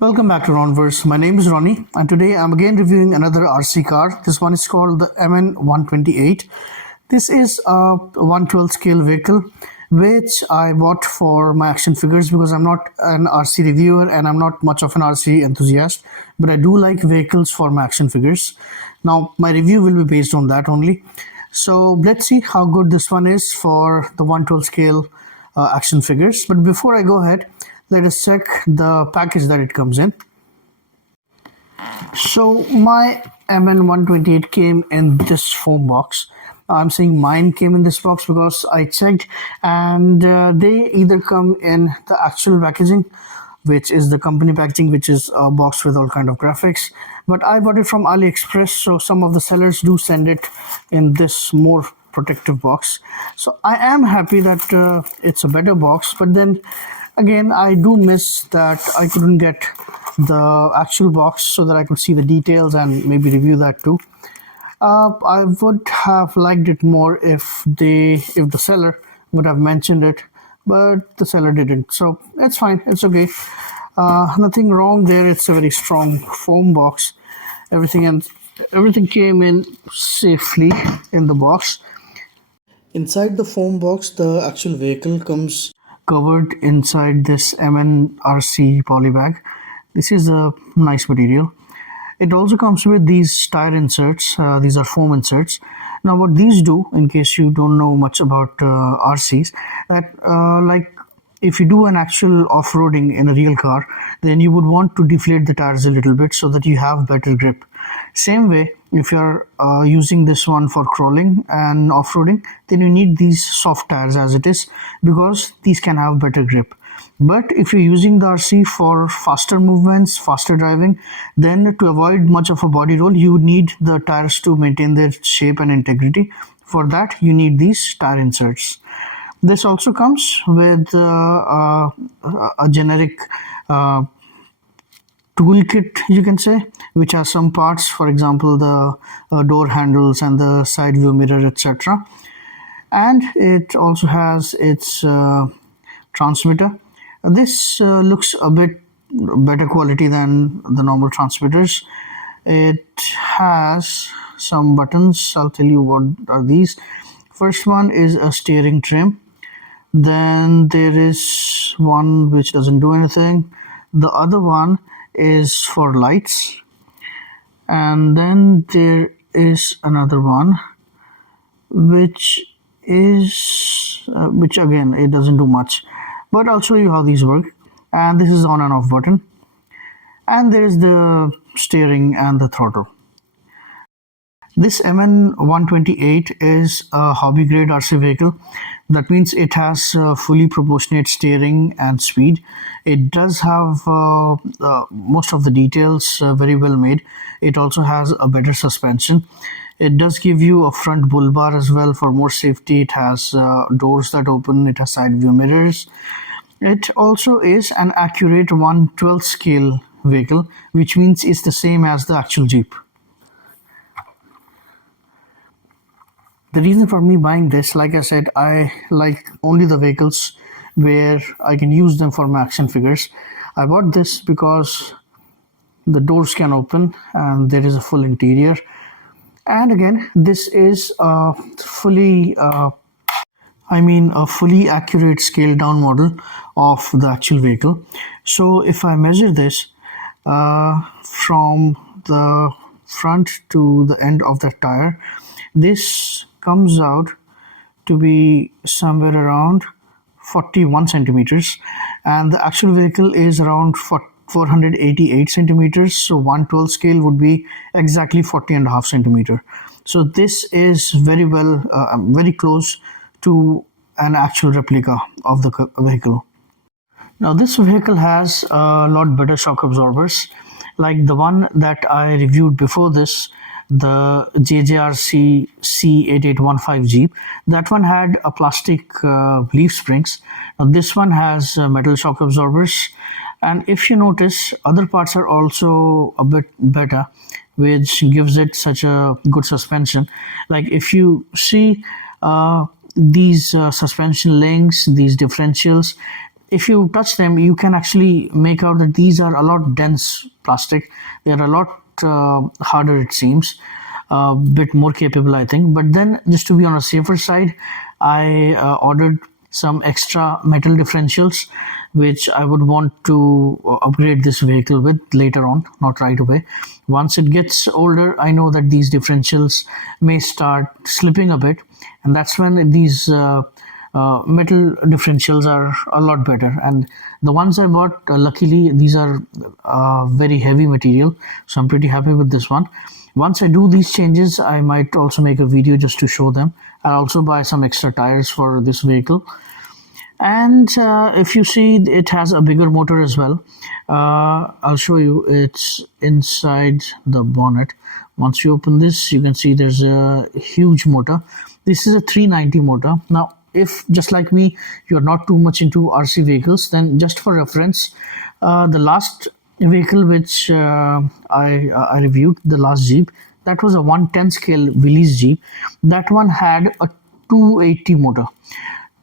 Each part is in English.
Welcome back to Ronverse. My name is Ronnie, and today I'm again reviewing another RC car. This one is called the MN128. This is a 112 scale vehicle which I bought for my action figures because I'm not an RC reviewer and I'm not much of an RC enthusiast, but I do like vehicles for my action figures. Now, my review will be based on that only. So let's see how good this one is for the 112 scale action figures. But before I go ahead, let us check the package that it comes in. So my MN128 came in this foam box. I'm saying mine came in this box because I checked, and they either come in the actual packaging, which is the company packaging, which is a box with all kind of graphics, but I bought it from AliExpress, so some of the sellers do send it in this more protective box. So I am happy that it's a better box, but then again, I do miss that I couldn't get the actual box so that I could see the details and maybe review that too. I would have liked it more if the seller would have mentioned it, but the seller didn't. So it's fine. It's okay. Nothing wrong there. It's a very strong foam box. Everything came in safely in the box. Inside the foam box, the actual vehicle comes covered inside this MN/RC poly bag. This is a nice material. It also comes with these tire inserts. These are foam inserts. Now what these do, in case you don't know much about RCs, that like if you do an actual off-roading in a real car, then you would want to deflate the tires a little bit so that you have better grip. Same way, if you're using this one for crawling and off-roading, then you need these soft tires as it is, because these can have better grip. But if you're using the RC for faster movements, faster driving, then to avoid much of a body roll, you would need the tires to maintain their shape and integrity. For that, you need these tire inserts. This also comes with a generic toolkit, you can say, which has some parts, for example the door handles and the side view mirror, etc. And it also has its transmitter. This looks a bit better quality than the normal transmitters. It has some buttons. I'll tell you what are these. First one is a steering trim. Then there is one which doesn't do anything. The other one is for lights, and then there is another one which again, it doesn't do much, but I'll show you how these work. And this is on and off button, and there is the steering and the throttle. This MN128 is a hobby grade RC vehicle. That means it has fully proportionate steering and speed. It does have most of the details very well made. It also has a better suspension. It does give you a front bull bar as well for more safety. It has doors that open. It has side view mirrors. It also is an accurate 1/12 scale vehicle, which means it's the same as the actual Jeep. The reason for me buying this, like I said, I like only the vehicles where I can use them for my action figures. I bought this because the doors can open and there is a full interior. And again, this is a fully accurate scaled down model of the actual vehicle. So if I measure this from the front to the end of the tire, this comes out to be somewhere around 41 centimeters, and the actual vehicle is around 488 centimeters. So 1/12 scale would be exactly 40.5 centimeter. So this is very well, very close to an actual replica of the vehicle. Now this vehicle has a lot better shock absorbers, like the one that I reviewed before this, the JJRC C8815 Jeep. That one had a plastic leaf springs. Now this one has metal shock absorbers, and if you notice, other parts are also a bit better, which gives it such a good suspension. Like if you see these suspension links, these differentials, if you touch them, you can actually make out that these are a lot dense plastic. They are a lot harder, it seems, a bit more capable, I think. But then, just to be on a safer side, I ordered some extra metal differentials, which I would want to upgrade this vehicle with later on, not right away. Once it gets older, I know that these differentials may start slipping a bit, and that's when these metal differentials are a lot better. And the ones I bought, luckily, these are very heavy material, so I'm pretty happy with this one. Once I do these changes, I might also make a video just to show them. I'll also buy some extra tires for this vehicle. And if you see, it has a bigger motor as well. I'll show you. It's inside the bonnet. Once you open this, you can see there's a huge motor. This is a 390 motor. Now, if just like me, you're not too much into RC vehicles, then just for reference, the last vehicle which I reviewed, the last Jeep, that was a 110 scale Willys Jeep. That one had a 280 motor.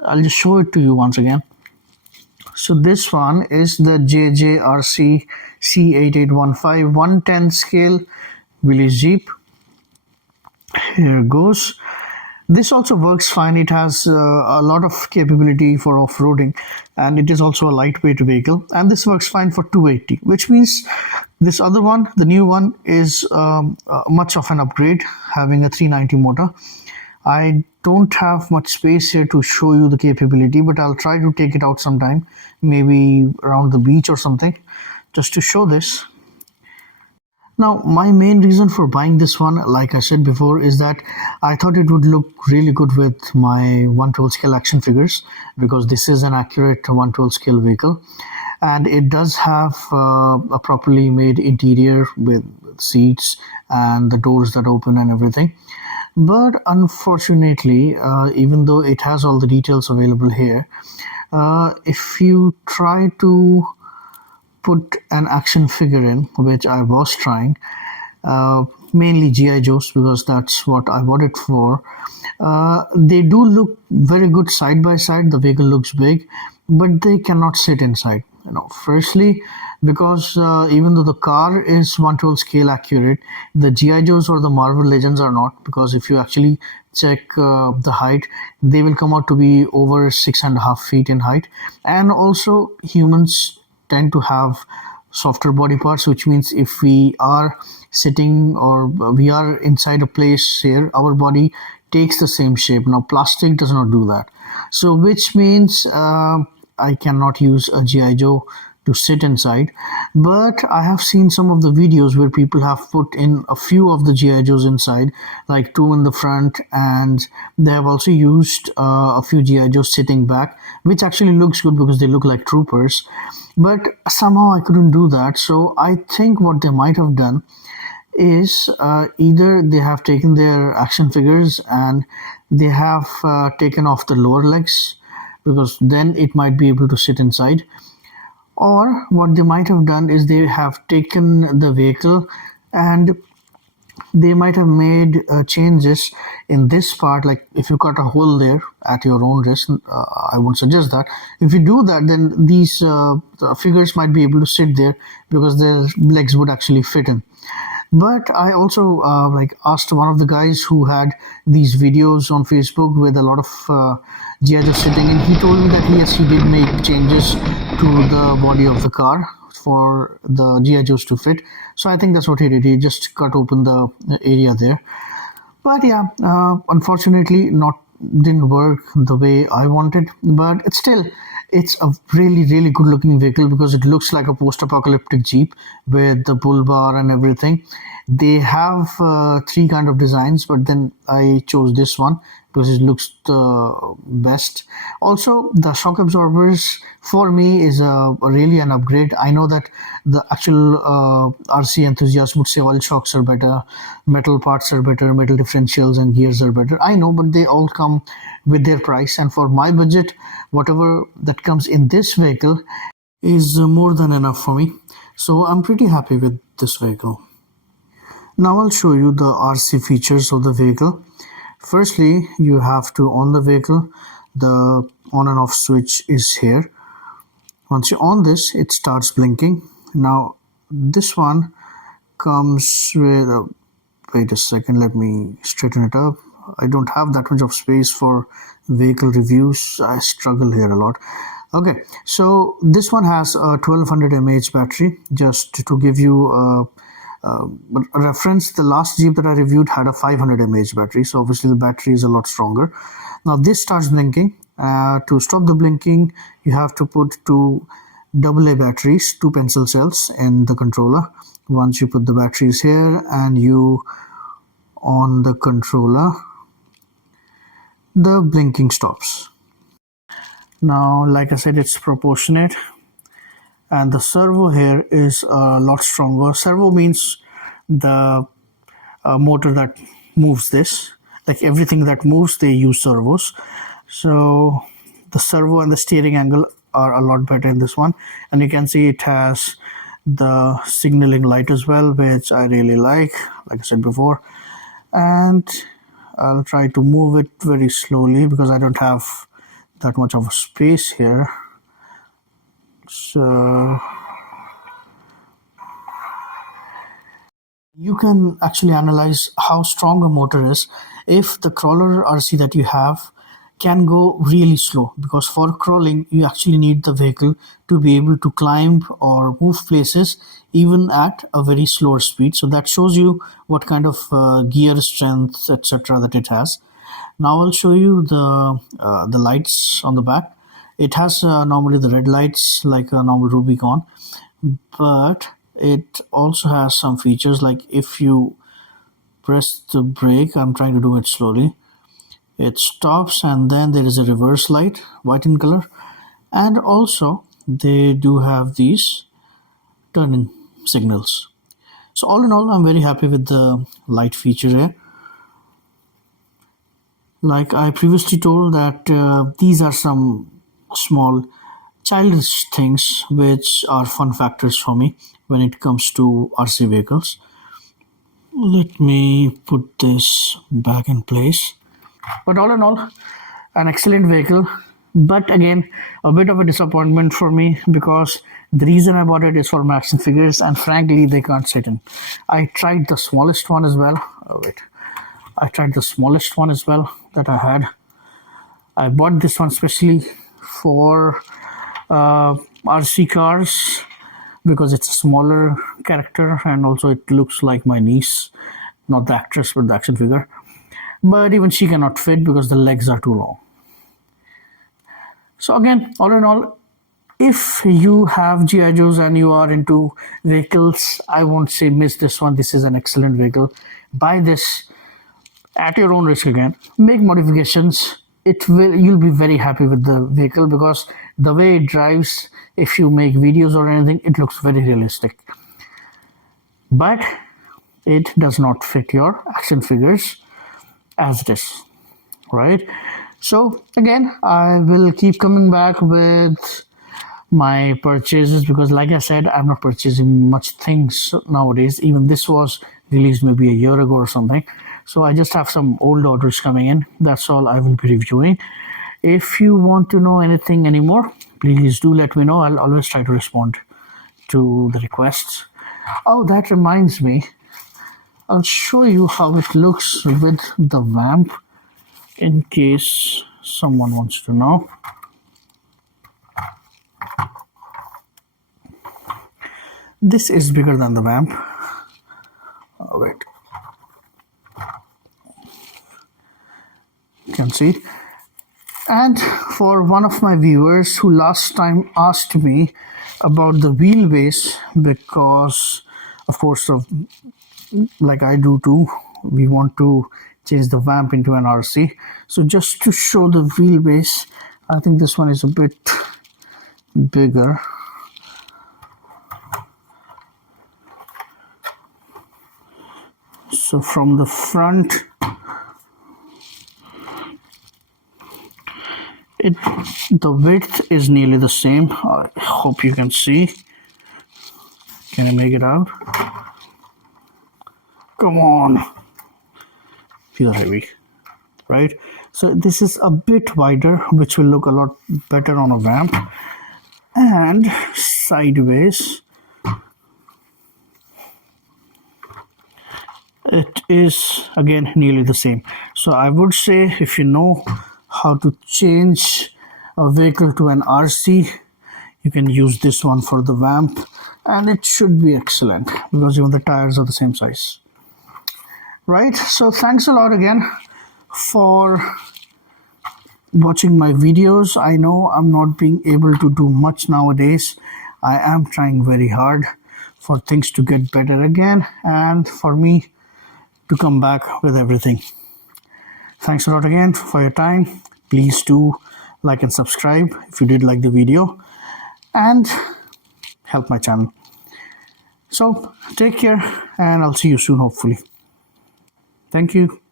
I'll just show it to you once again. So this one is the Gijoe RC C8815 110 scale Willys Jeep. Here it goes. This also works fine. It has a lot of capability for off-roading, and it is also a lightweight vehicle, and this works fine for 280, which means this other one, the new one, is much of an upgrade, having a 390 motor. I don't have much space here to show you the capability, but I'll try to take it out sometime, maybe around the beach or something, just to show this. Now, my main reason for buying this one, like I said before, is that I thought it would look really good with my 112 scale action figures, because this is an accurate 112 scale vehicle, and it does have a properly made interior with seats and the doors that open and everything. But unfortunately, even though it has all the details available here, if you try to put an action figure in, which I was trying, mainly GI Joes, because that's what I bought it for. They do look very good side by side. The vehicle looks big, but they cannot sit inside. Firstly, because even though the car is 112 scale accurate, the GI Joes or the Marvel Legends are not. Because if you actually check the height, they will come out to be over 6.5 feet in height, and also humans tend to have softer body parts, which means if we are sitting or we are inside a place here, our body takes the same shape. Now, plastic does not do that, so which means I cannot use a GI Joe to sit inside. But I have seen some of the videos where people have put in a few of the GI Joes inside, like 2 in the front, and they have also used a few GI Joes sitting back, which actually looks good because they look like troopers. But somehow I couldn't do that. So I think what they might have done is either they have taken their action figures and they have taken off the lower legs, because then it might be able to sit inside. Or what they might have done is they have taken the vehicle and they might have made changes in this part. Like if you cut a hole there at your own risk, I won't suggest that. If you do that, then these figures might be able to sit there because their legs would actually fit in. But I also asked one of the guys who had these videos on Facebook with a lot of GI Joe sitting, and he told me that he did make changes to the body of the car for the GI Joes to fit. So I think that's what he did. He just cut open the area there. But yeah, unfortunately, didn't work the way I wanted. But it's a really, really good looking vehicle because it looks like a post-apocalyptic Jeep with the bull bar and everything. They have 3 kind of designs, but then I chose this one because it looks the best. Also, the shock absorbers for me is really an upgrade. I know that the actual RC enthusiasts would say oil shocks are better, metal parts are better, metal differentials and gears are better. I know, but they all come with their price, and for my budget, whatever that comes in this vehicle is more than enough for me. So I'm pretty happy with this vehicle. Now I'll show you the RC features of the vehicle. Firstly, you have to on the vehicle, the on and off switch is here. Once you on this, it starts blinking. Now this one comes with wait a second, let me straighten it up. I don't have that much of space for vehicle reviews. I struggle here a lot. Okay, so this one has a 1200 mAh battery. Just to give you a reference, the last Jeep that I reviewed had a 500 mAh battery, so obviously the battery is a lot stronger. Now this starts blinking. To stop the blinking, you have to put two AA batteries, 2 pencil cells in the controller. Once you put the batteries here and you on the controller, the blinking stops. Now, like I said, it's proportionate, and the servo here is a lot stronger. Servo means the motor that moves this. Like everything that moves, they use servos. So the servo and the steering angle are a lot better in this one, and you can see it has the signaling light as well, which I really like I said before. And I'll try to move it very slowly because I don't have that much of a space here. So you can actually analyze how strong a motor is if the crawler RC that you have can go really slow, because for crawling you actually need the vehicle to be able to climb or move places even at a very slower speed. So that shows you what kind of gear strength, etc., that it has. Now I'll show you the lights on the back. It has normally the red lights like a normal Rubicon, but it also has some features like if you press the brake, I'm trying to do it slowly, it stops, and then there is a reverse light, white in color, and also they do have these turning signals. So all in all, I'm very happy with the light feature here. Like I previously told that these are some small childish things which are fun factors for me when it comes to RC vehicles. Let me put this back in place. But all in all, an excellent vehicle, but again a bit of a disappointment for me because the reason I bought it is for action figures, and frankly they can't sit in. I tried the smallest one as well. I tried the smallest one as well that I had. I bought this one specially for RC cars because it's a smaller character, and also it looks like my niece, not the actress but the action figure. But even she cannot fit because the legs are too long. So again, all in all, if you have GI Joes and you are into vehicles, I won't say miss this one. This is an excellent vehicle. Buy this at your own risk again. Make modifications. You'll be very happy with the vehicle because the way it drives, if you make videos or anything, it looks very realistic. But it does not fit your action figures as it is, right? So again, I will keep coming back with my purchases because like I said, I'm not purchasing much things nowadays. Even this was released maybe a year ago or something, so I just have some old orders coming in. That's all I will be reviewing. If you want to know anything anymore, please do let me know. I'll always try to respond to the requests. Oh, that reminds me, I'll show you how it looks with the VAMP in case someone wants to know. This is bigger than the VAMP. Oh, wait. You can see. And for one of my viewers who last time asked me about the wheelbase, because of course like I do too, we want to change the VAMP into an RC. So just to show the wheelbase, I think this one is a bit bigger. So from the front, the width is nearly the same. I hope you can see. Can I make it out? Come on. Feel heavy, right? So this is a bit wider, which will look a lot better on a VAMP. and sideways it is again nearly the same. So I would say if you know how to change a vehicle to an RC, you can use this one for the VAMP, and it should be excellent because even the tires are the same size. Right, so thanks a lot again for watching my videos. I know I'm not being able to do much nowadays. I am trying very hard for things to get better again and for me to come back with everything. Thanks a lot again for your time. Please do like and subscribe if you did like the video and help my channel. So take care and I'll see you soon, hopefully. Thank you.